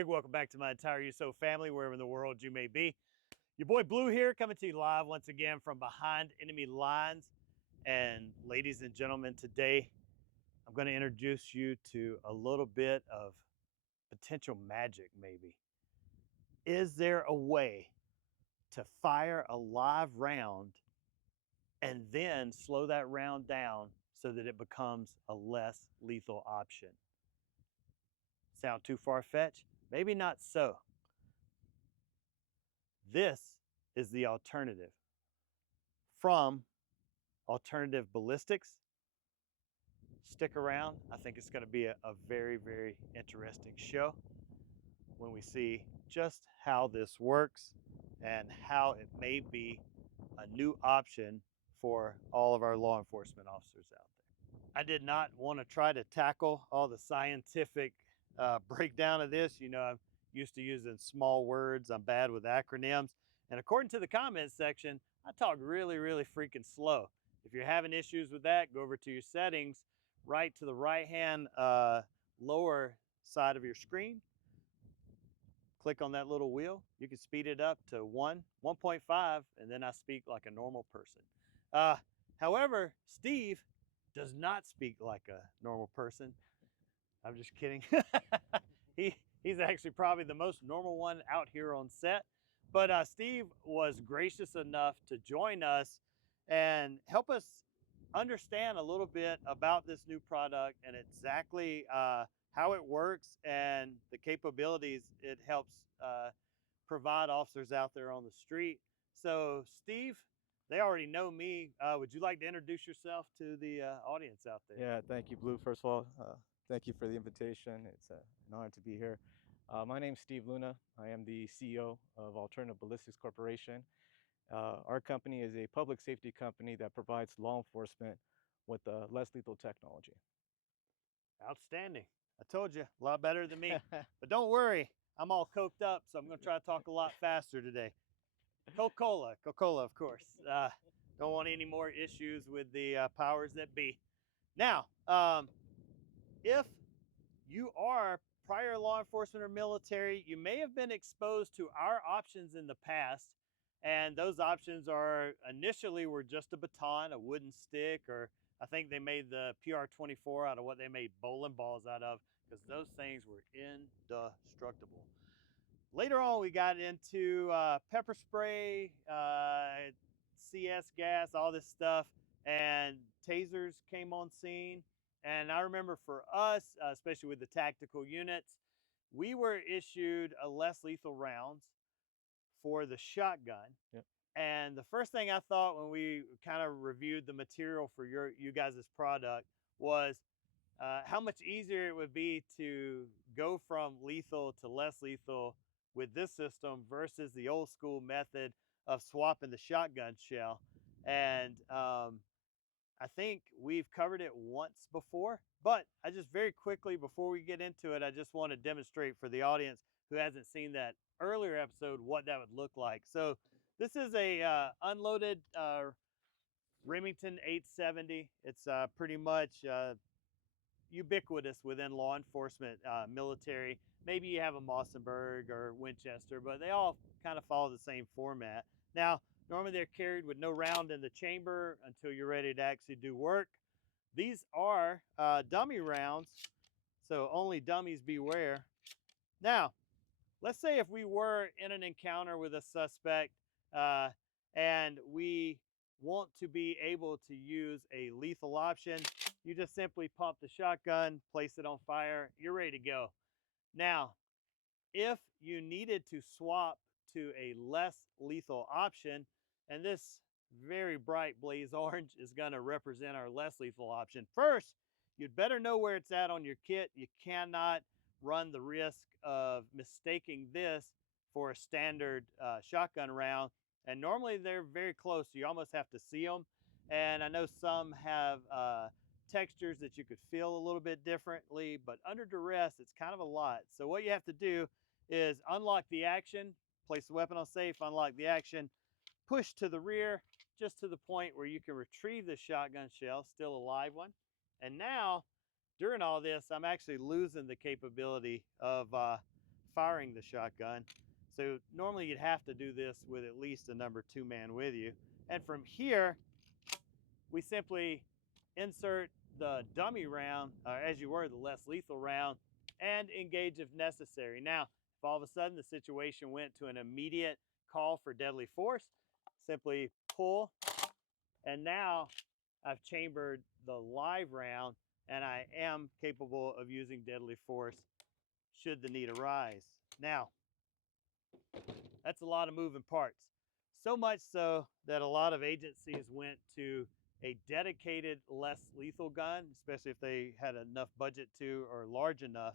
Big welcome back to my entire USO family, wherever in the world you may be. Your boy Blue here, coming to you live once again from behind enemy lines. And ladies and gentlemen, today I'm going to introduce you to a little bit of potential magic, maybe. Is there a way to fire a live round and then slow that round down so that it becomes a less lethal option? Sound too far-fetched? Maybe not so. This is the alternative from Alternative Ballistics. Stick around. I think it's going to be a very, very interesting show when we see just how this works and how it may be a new option for all of our law enforcement officers out there. I did not want to try to tackle all the scientific breakdown of this. You know, I'm used to using small words. I'm bad with acronyms. And according to the comments section, I talk really, really freaking slow. If you're having issues with that, go over to your settings, right to the right-hand lower side of your screen. Click on that little wheel. You can speed it up to 1.5, and then I speak like a normal person. However, Steve does not speak like a normal person. I'm just kidding. He's actually probably the most normal one out here on set. But Steve was gracious enough to join us and help us understand a little bit about this new product and exactly how it works and the capabilities it helps provide officers out there on the street. So Steve, they already know me. Would you like to introduce yourself to the audience out there? Yeah, thank you, Blue. First of all, thank you for the invitation. It's an honor to be here. My name's Steve Luna. I am the CEO of Alternative Ballistics Corporation. Our company is a public safety company that provides law enforcement with less lethal technology. Outstanding. I told you, a lot better than me. But don't worry, I'm all coked up, so I'm going to try to talk a lot faster today. Coca-Cola, of course. Don't want any more issues with the powers that be. Now, if you are prior law enforcement or military, you may have been exposed to our options in the past. And those options are initially were just a baton, a wooden stick, or I think they made the PR-24 out of what they made bowling balls out of, because those things were indestructible. Later on, we got into pepper spray, CS gas, all this stuff, and tasers came on scene. And I remember for us, especially with the tactical units, we were issued a less lethal rounds for the shotgun. Yep. And the first thing I thought when we kind of reviewed the material for you guys' product was how much easier it would be to go from lethal to less lethal with this system versus the old school method of swapping the shotgun shell. And I think we've covered it once before, but I just very quickly, before we get into it, I just want to demonstrate for the audience who hasn't seen that earlier episode what that would look like. So this is a unloaded Remington 870. It's pretty much ubiquitous within law enforcement, military. Maybe you have a Mossberg or Winchester, but they all kind of follow the same format. Now, normally they're carried with no round in the chamber until you're ready to actually do work. These are dummy rounds, so only dummies beware. Now, let's say if we were in an encounter with a suspect and we want to be able to use a lethal option, you just simply pump the shotgun, place it on fire, you're ready to go. Now, if you needed to swap to a less lethal option, and this very bright blaze orange is going to represent our less lethal option. First, you'd better know where it's at on your kit. You cannot run the risk of mistaking this for a standard shotgun round. And normally they're very close, so you almost have to see them. And I know some have textures that you could feel a little bit differently, but under duress, it's kind of a lot. So what you have to do is unlock the action, place the weapon on safe, unlock the action, push to the rear, just to the point where you can retrieve the shotgun shell, still a live one. And now, during all this, I'm actually losing the capability of firing the shotgun. So normally you'd have to do this with at least a number 2 man with you. And from here, we simply insert the dummy round, as you were, the less lethal round, and engage if necessary. Now, if all of a sudden the situation went to an immediate call for deadly force, simply pull, and now I've chambered the live round, and I am capable of using deadly force should the need arise. Now, that's a lot of moving parts. So much so that a lot of agencies went to a dedicated less lethal gun, especially if they had enough budget to or large enough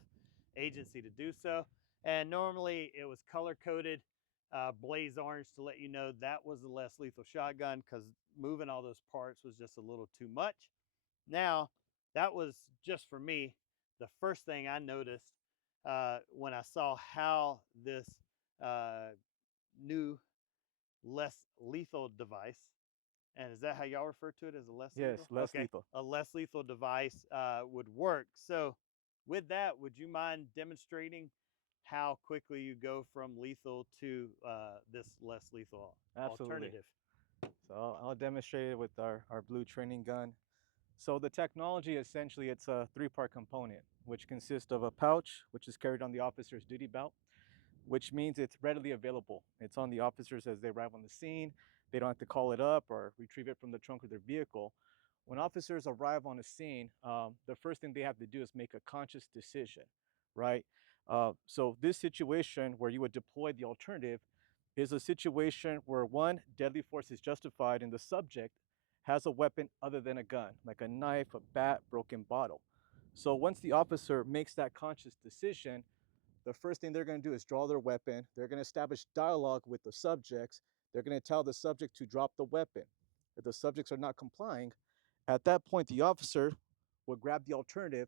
agency to do so. And normally it was color coded blaze orange to let you know that was the less lethal shotgun, because moving all those parts was just a little too much. Now, that was just for me the first thing I noticed when I saw how this uh, new less lethal device, and is that how y'all refer to it, as a less Yes, lethal? less Okay, lethal. a less lethal device would work. So, with that, would you mind demonstrating how quickly you go from lethal to this less lethal Absolutely. alternative? So I'll demonstrate it with our blue training gun. So the technology, essentially, it's a three-part component, which consists of a pouch, which is carried on the officer's duty belt, which means it's readily available. It's on the officers as they arrive on the scene. They don't have to call it up or retrieve it from the trunk of their vehicle. When officers arrive on a scene, the first thing they have to do is make a conscious decision, right? So this situation where you would deploy the alternative is a situation where one, deadly force is justified and the subject has a weapon other than a gun, like a knife, a bat, broken bottle. So once the officer makes that conscious decision, the first thing they're going to do is draw their weapon. They're going to establish dialogue with the subjects. They're going to tell the subject to drop the weapon. If the subjects are not complying, at that point, the officer will grab the alternative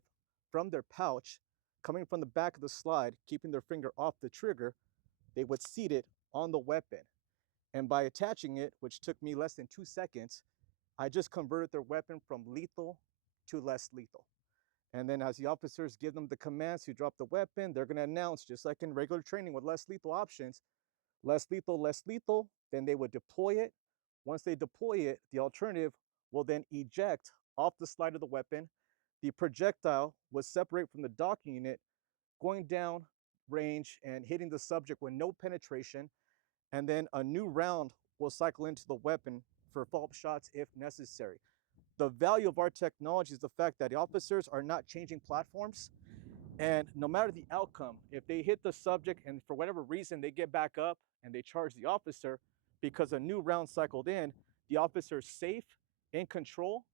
from their pouch, coming from the back of the slide, keeping their finger off the trigger. They would seat it on the weapon. And by attaching it, which took me less than 2 seconds, I just converted their weapon from lethal to less lethal. And then as the officers give them the commands to drop the weapon, they're going to announce, just like in regular training with less lethal options, less lethal, less lethal. Then they would deploy it. Once they deploy it, the alternative will then eject off the slide of the weapon. The projectile will separate from the docking unit, going down range and hitting the subject with no penetration. And then a new round will cycle into the weapon for follow-up shots if necessary. The value of our technology is the fact that the officers are not changing platforms. And no matter the outcome, if they hit the subject and for whatever reason they get back up and they charge the officer because a new round cycled in, the officer is safe, in control,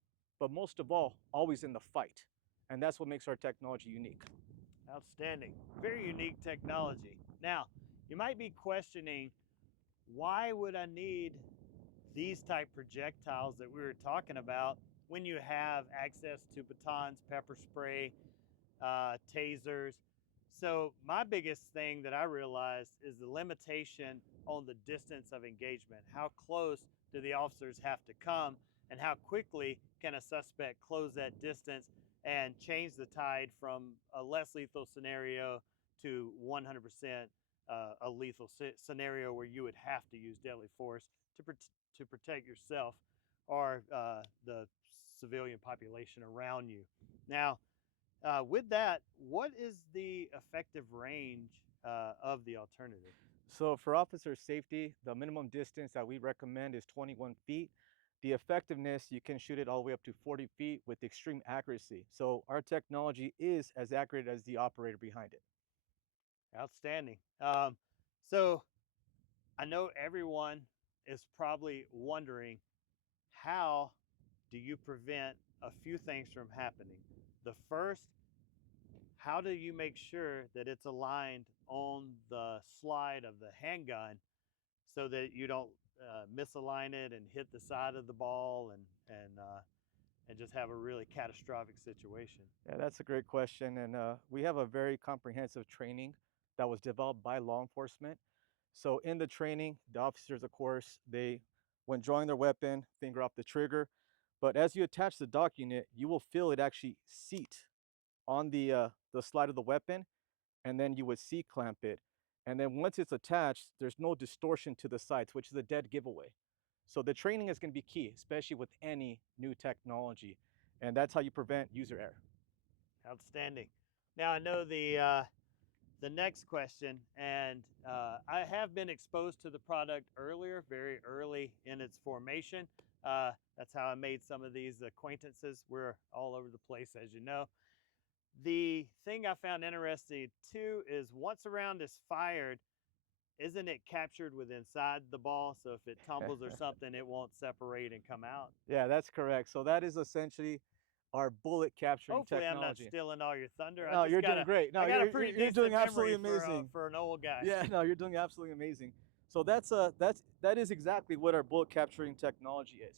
but most of all, always in the fight. And that's what makes our technology unique. Outstanding. Very unique technology. Now, you might be questioning, why would I need these type projectiles that we were talking about when you have access to batons, pepper spray, tasers? So my biggest thing that I realized is the limitation on the distance of engagement. How close do the officers have to come, and how quickly can a suspect close that distance and change the tide from a less lethal scenario to 100% a lethal scenario where you would have to use deadly force to protect yourself or the civilian population around you. Now, with that, what is the effective range of the alternative? So for officer safety, the minimum distance that we recommend is 21 feet. The effectiveness, you can shoot it all the way up to 40 feet with extreme accuracy. So our technology is as accurate as the operator behind it. Outstanding. So I know everyone is probably wondering, how do you prevent a few things from happening? The first, how do you make sure that it's aligned on the slide of the handgun so that you don't misalign it and hit the side of the ball and just have a really catastrophic situation? Yeah, that's a great question. And we have a very comprehensive training that was developed by law enforcement. So in the training, the officers, of course, when drawing their weapon, finger off the trigger. But as you attach the dock unit, you will feel it actually seat on the slide of the weapon, and then you would C clamp it. And then once it's attached, there's no distortion to the sights, which is a dead giveaway. So the training is going to be key, especially with any new technology. And that's how you prevent user error. Outstanding. Now I know the next question, and I have been exposed to the product earlier, very early in its formation. That's how I made some of these acquaintances. We're all over the place, as you know. The thing I found interesting too is once a round is fired, isn't it captured with inside the ball? So if it tumbles or something, it won't separate and come out. Yeah, that's correct. So that is essentially our bullet capturing Hopefully, I'm not technology. stealing all your thunder. No, you're doing great. No, I got a pretty you're decent doing absolutely memory amazing. for an old guy. Yeah, no, you're doing absolutely amazing. So that is exactly what our bullet capturing technology is.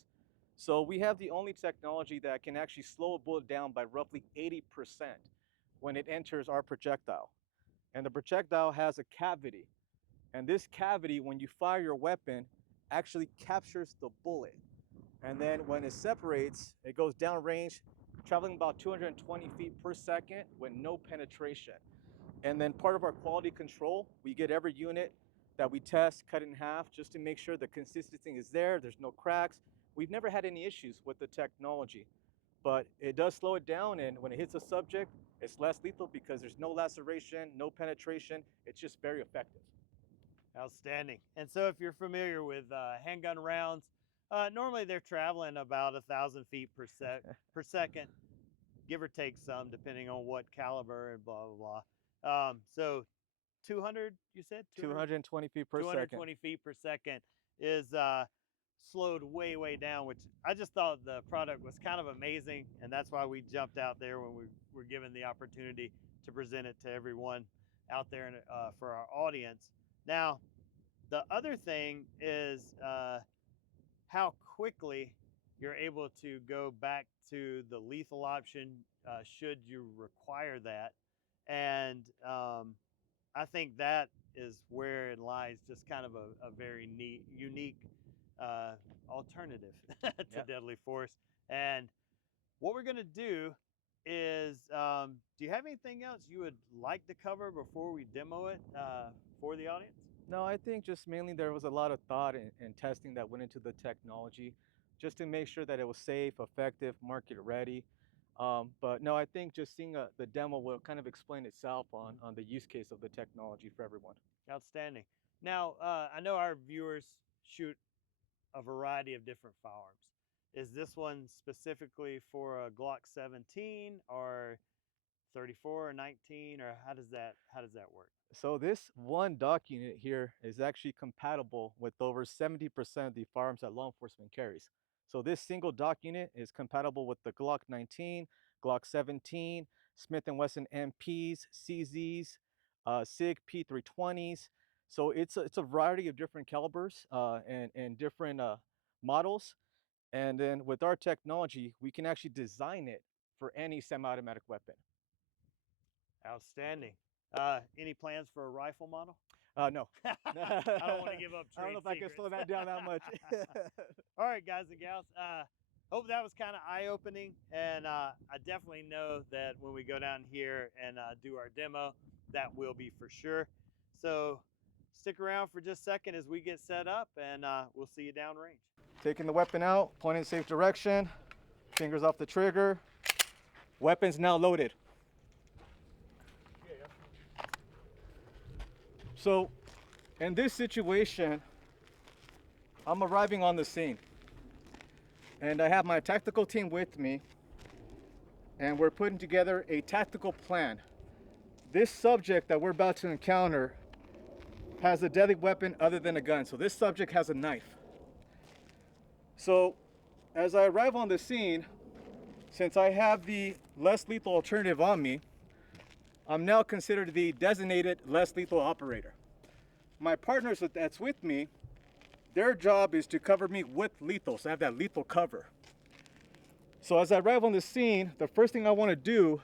So we have the only technology that can actually slow a bullet down by roughly 80% when it enters our projectile. And the projectile has a cavity. And this cavity, when you fire your weapon, actually captures the bullet. And then when it separates, it goes downrange, traveling about 220 feet per second with no penetration. And then part of our quality control, we get every unit that we test, cut in half, just to make sure the consistency is there, there's no cracks. We've never had any issues with the technology, but it does slow it down, and when it hits a subject, it's less lethal because there's no laceration, no penetration. It's just very effective. Outstanding. And so if you're familiar with handgun rounds, normally they're traveling about 1,000 feet per second, give or take some, depending on what caliber and blah, blah, blah. So 200, you said? 220 feet per 220 second. feet per second is slowed way, way down, which I just thought the product was kind of amazing. And that's why we jumped out there when we were given the opportunity to present it to everyone out there for our audience. Now, the other thing is how quickly you're able to go back to the lethal option should you require that. And I think that is where it lies, just kind of a very neat, unique alternative to Yep. deadly force. And what we're going to do is, do you have anything else you would like to cover before we demo it for the audience? No, I think just mainly there was a lot of thought and testing that went into the technology just to make sure that it was safe, effective, market ready. But no, I think just seeing the demo will kind of explain itself on the use case of the technology for everyone. Outstanding. Now, I know our viewers shoot a variety of different firearms. Is this one specifically for a Glock 17 or 34 or 19, or how does that work? So this one dock unit here is actually compatible with over 70% of the firearms that law enforcement carries. So this single dock unit is compatible with the Glock 19, Glock 17, Smith & Wesson MPs, CZs, SIG P320s. So it's a variety of different calibers and different models. And then with our technology, we can actually design it for any semi-automatic weapon. Outstanding. Any plans for a rifle model? No. I don't want to give up I don't trade know if I can secrets. slow that down that much. All right, guys and gals. Hope that was kind of eye-opening, and I definitely know that when we go down here and do our demo, that will be for sure. So stick around for just a second as we get set up, and we'll see you downrange. Taking the weapon out, pointing in safe direction, fingers off the trigger. Weapon's now loaded. So in this situation, I'm arriving on the scene. And I have my tactical team with me, and we're putting together a tactical plan. This subject that we're about to encounter has a deadly weapon other than a gun. So this subject has a knife. So as I arrive on the scene, since I have the less lethal alternative on me, I'm now considered the designated less lethal operator. My partners that's with me, their job is to cover me with lethal, so I have that lethal cover. So as I arrive on the scene, the first thing I want to do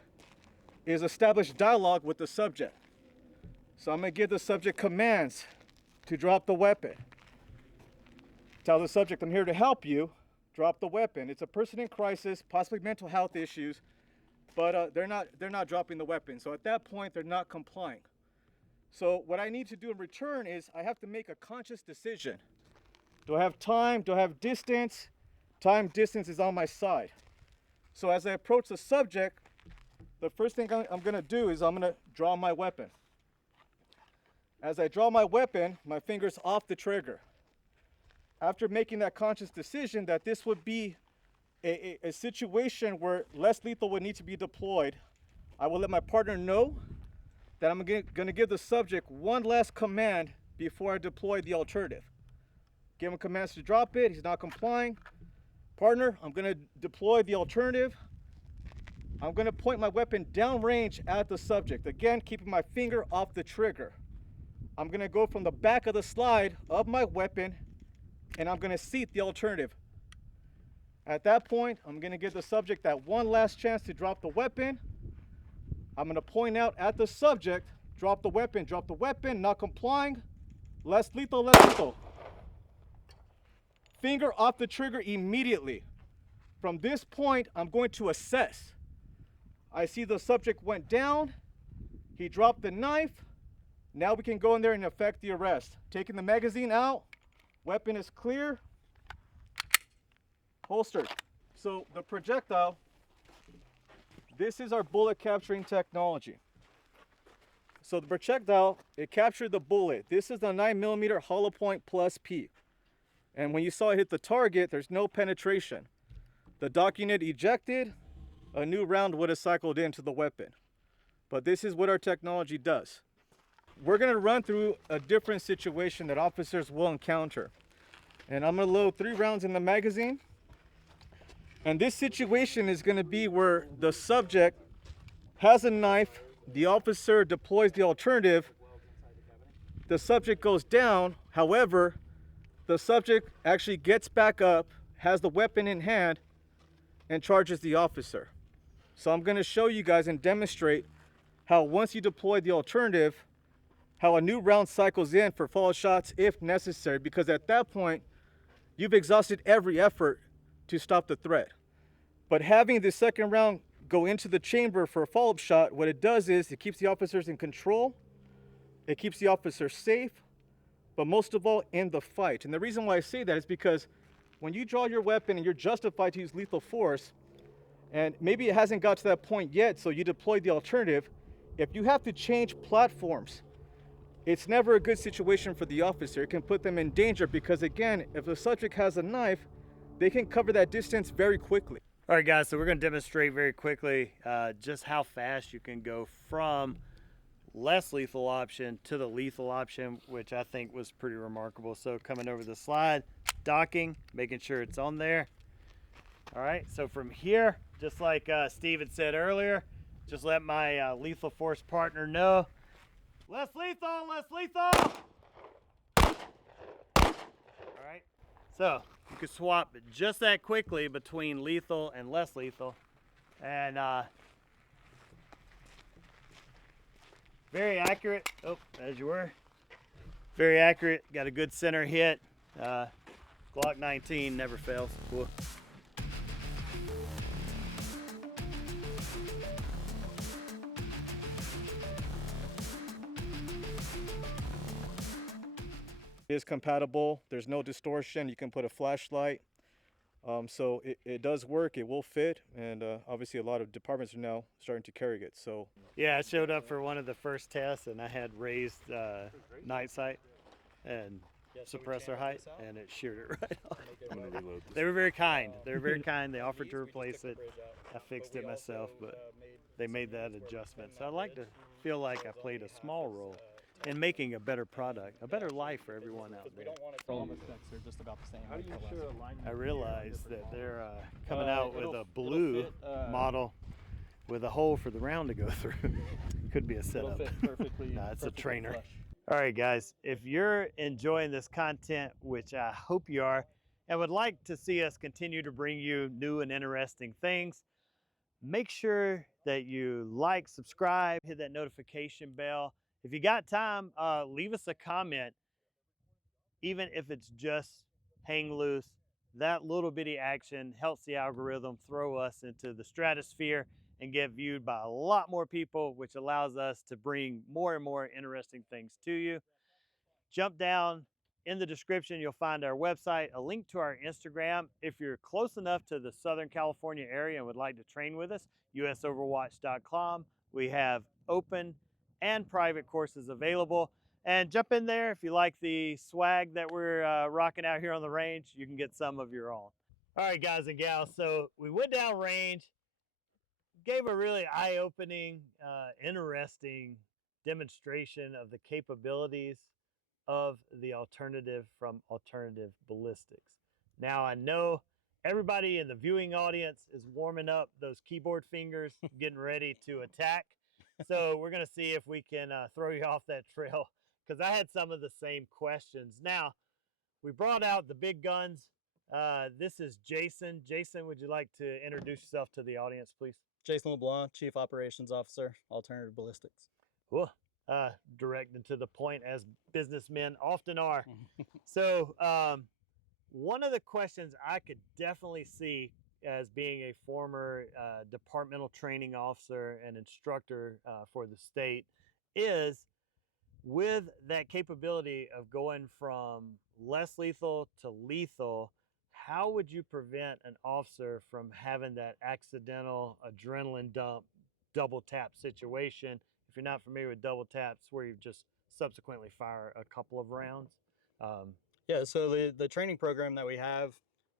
is establish dialogue with the subject. So I'm going to give the subject commands to drop the weapon. Tell the subject, I'm here to help you. Drop the weapon. It's a person in crisis, possibly mental health issues, but they're not dropping the weapon. So at that point, they're not complying. So what I need to do in return is I have to make a conscious decision. Do I have time? Do I have distance? Time, distance is on my side. So as I approach the subject, the first thing I'm going to do is I'm going to draw my weapon. As I draw my weapon, my finger's off the trigger. After making that conscious decision that this would be a situation where less lethal would need to be deployed, I will let my partner know that I'm going to give the subject one last command before I deploy the alternative. Give him commands to drop it. He's not complying. Partner, I'm going to deploy the alternative. I'm going to point my weapon downrange at the subject. Again, keeping my finger off the trigger. I'm going to go from the back of the slide of my weapon, and I'm going to seat the alternative. At that point, I'm going to give the subject that one last chance to drop the weapon. I'm going to point out at the subject, drop the weapon, not complying, less lethal, less lethal. Finger off the trigger immediately. From this point, I'm going to assess. I see the subject went down, he dropped the knife. Now we can go in there and effect the arrest. Taking the magazine out, weapon is clear, holstered. So the projectile, this is our bullet capturing technology. So the projectile, it captured the bullet. This is the 9mm hollow point plus P. And when you saw it hit the target, there's no penetration. The dock unit ejected, a new round would have cycled into the weapon. But this is what our technology does. We're going to run through a different situation that officers will encounter. And I'm going to load 3 rounds in the magazine. And this situation is going to be where the subject has a knife, the officer deploys the alternative, the subject goes down. However, the subject actually gets back up, has the weapon in hand, and charges the officer. So I'm going to show you guys and demonstrate how once you deploy the alternative, how a new round cycles in for follow shots if necessary, because at that point, you've exhausted every effort to stop the threat. But having the second round go into the chamber for a follow-up shot, what it does is it keeps the officers in control, it keeps the officers safe, but most of all in the fight. And the reason why I say that is because when you draw your weapon and you're justified to use lethal force, and maybe it hasn't got to that point yet, so you deploy the alternative, if you have to change platforms, it's never a good situation for the officer. It can put them in danger because, again, if the subject has a knife, they can cover that distance very quickly. All right, guys, so we're going to demonstrate very quickly just how fast you can go from less lethal option to the lethal option, which I think was pretty remarkable. So coming over the slide, docking, making sure it's on there. All right, so from here, just like Steve had said earlier, just let my lethal force partner know, less lethal, less lethal. All right, so you can swap just that quickly between lethal and less lethal. And very accurate. Oh, as you were. Very accurate. Got a good center hit. Glock 19 never fails. Cool. It is compatible. There's no distortion. You can put a flashlight. So it does work. It will fit. And obviously a lot of departments are now starting to carry it. So yeah, I showed up for one of the first tests and I had raised night sight and suppressor height, and it sheared it right off. They were very kind. They were very kind. They offered to replace it. I fixed it myself, but they made that adjustment. So I like to feel like I played a small role in making a better product, a better life for everyone out there. They're just about the same. I realized that they're coming out with a blue model with a hole for the round to go through. Could be a setup. No, it's a trainer. All right, guys, if you're enjoying this content, which I hope you are, and would like to see us continue to bring you new and interesting things, make sure that you like, subscribe, hit that notification bell. If you got time, leave us a comment, even if it's just hang loose. That little bitty action helps the algorithm throw us into the stratosphere and get viewed by a lot more people, which allows us to bring more and more interesting things to you. Jump down in the description, you'll find our website, a link to our Instagram. If you're close enough to the Southern California area and would like to train with us, usoverwatch.com. We have open and private courses available. And jump in there if you like the swag that we're rocking out here on the range, you can get some of your own. All right, guys and gals, so we went down range, gave a really eye-opening, interesting demonstration of the capabilities of the alternative from Alternative Ballistics. Now, I know everybody in the viewing audience is warming up those keyboard fingers, getting ready to attack. So we're going to see if we can throw you off that trail, because I had some of the same questions. Now, we brought out the big guns. This is Jason. Jason, would you like to introduce yourself to the audience, please? Jason LeBlanc, Chief Operations Officer, Alternative Ballistics. Cool. Direct and to the point, as businessmen often are. So one of the questions I could definitely see as being a former departmental training officer and instructor for the state is, with that capability of going from less lethal to lethal, how would you prevent an officer from having that accidental adrenaline dump, double tap situation? If you're not familiar with double taps, where you just subsequently fire a couple of rounds. Yeah, so the training program that we have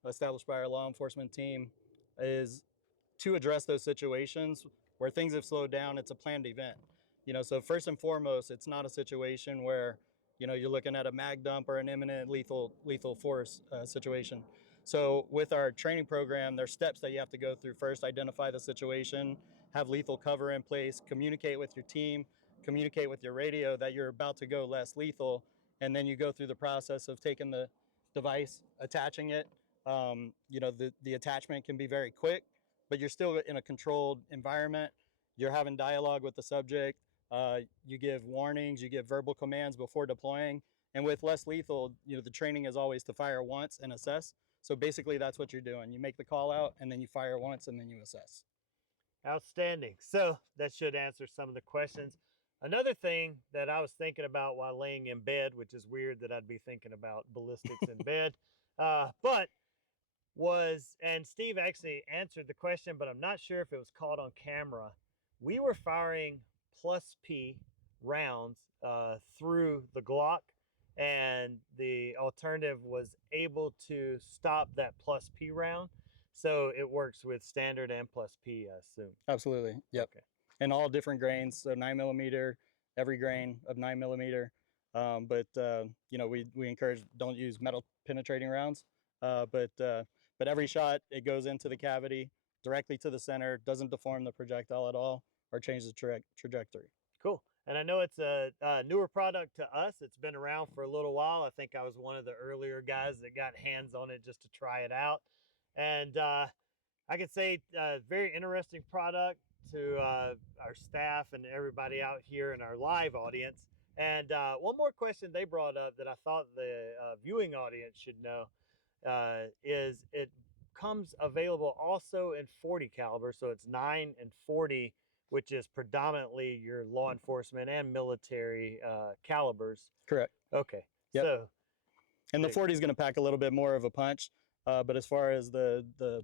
established by our law enforcement team is to address those situations where things have slowed down. It's a planned event. So first and foremost, it's not a situation where, you're looking at a mag dump or an imminent lethal force situation. So with our training program, there's steps that you have to go through. First, identify the situation, have lethal cover in place, communicate with your team, communicate with your radio that you're about to go less lethal, and then you go through the process of taking the device, attaching it. The attachment can be very quick, but you're still in a controlled environment. You're having dialogue with the subject. You give warnings, you give verbal commands before deploying. And with less lethal, the training is always to fire once and assess. So basically that's what you're doing. You make the call out and then you fire once and then you assess. Outstanding. So that should answer some of the questions. Another thing that I was thinking about while laying in bed, which is weird that I'd be thinking about ballistics in bed, but was, and Steve actually answered the question, but I'm not sure if it was caught on camera. We were firing plus P rounds through the Glock, and the alternative was able to stop that plus P round. So it works with standard and plus P, I assume. Absolutely. Yep. Okay. And all different grains. So 9mm, every grain of 9mm. We encourage, don't use metal penetrating rounds. But every shot, it goes into the cavity directly to the center, doesn't deform the projectile at all or change the trajectory. Cool. And I know it's a newer product to us. It's been around for a little while. I think I was one of the earlier guys that got hands on it just to try it out. And I could say very interesting product to our staff and everybody out here in our live audience. And one more question they brought up that I thought the viewing audience should know is it comes available also in 40 caliber. So it's 9 and 40, which is predominantly your law enforcement and military calibers. Correct. Okay. Yep. So, and the 40 is going to pack a little bit more of a punch, but as far as the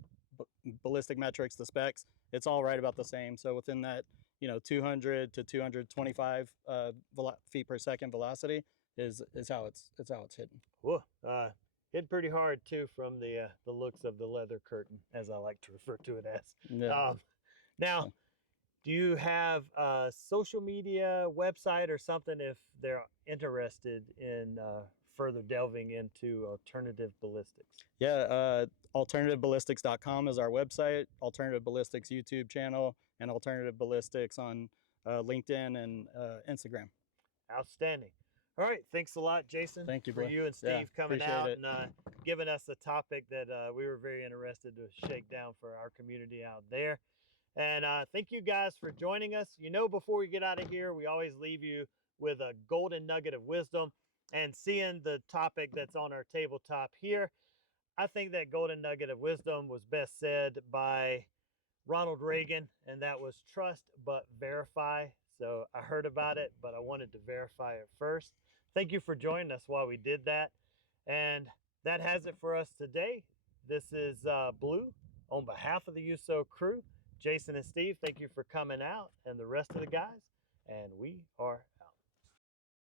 ballistic metrics, the specs, it's all right about the same. So within that, 200 to 225 feet per second velocity is how it's hitting. Whoa. Hit pretty hard too from the looks of the leather curtain, as I like to refer to it as. Yeah. Now, do you have a social media website or something if they're interested in further delving into alternative ballistics? Yeah, alternativeballistics.com is our website, Alternative Ballistics YouTube channel, and Alternative Ballistics on LinkedIn and Instagram. Outstanding. All right, thanks a lot, Jason. Thank you, for bro. you and Steve coming appreciate out it. and giving us a topic that we were very interested to shake down for our community out there. And thank you guys for joining us. Before we get out of here, we always leave you with a golden nugget of wisdom. And seeing the topic that's on our tabletop here, I think that golden nugget of wisdom was best said by Ronald Reagan, and that was trust but verify. So I heard about it, but I wanted to verify it first. Thank you for joining us while we did that. And that has it for us today. This is Blue on behalf of the USO crew. Jason and Steve, thank you for coming out, and the rest of the guys. And we are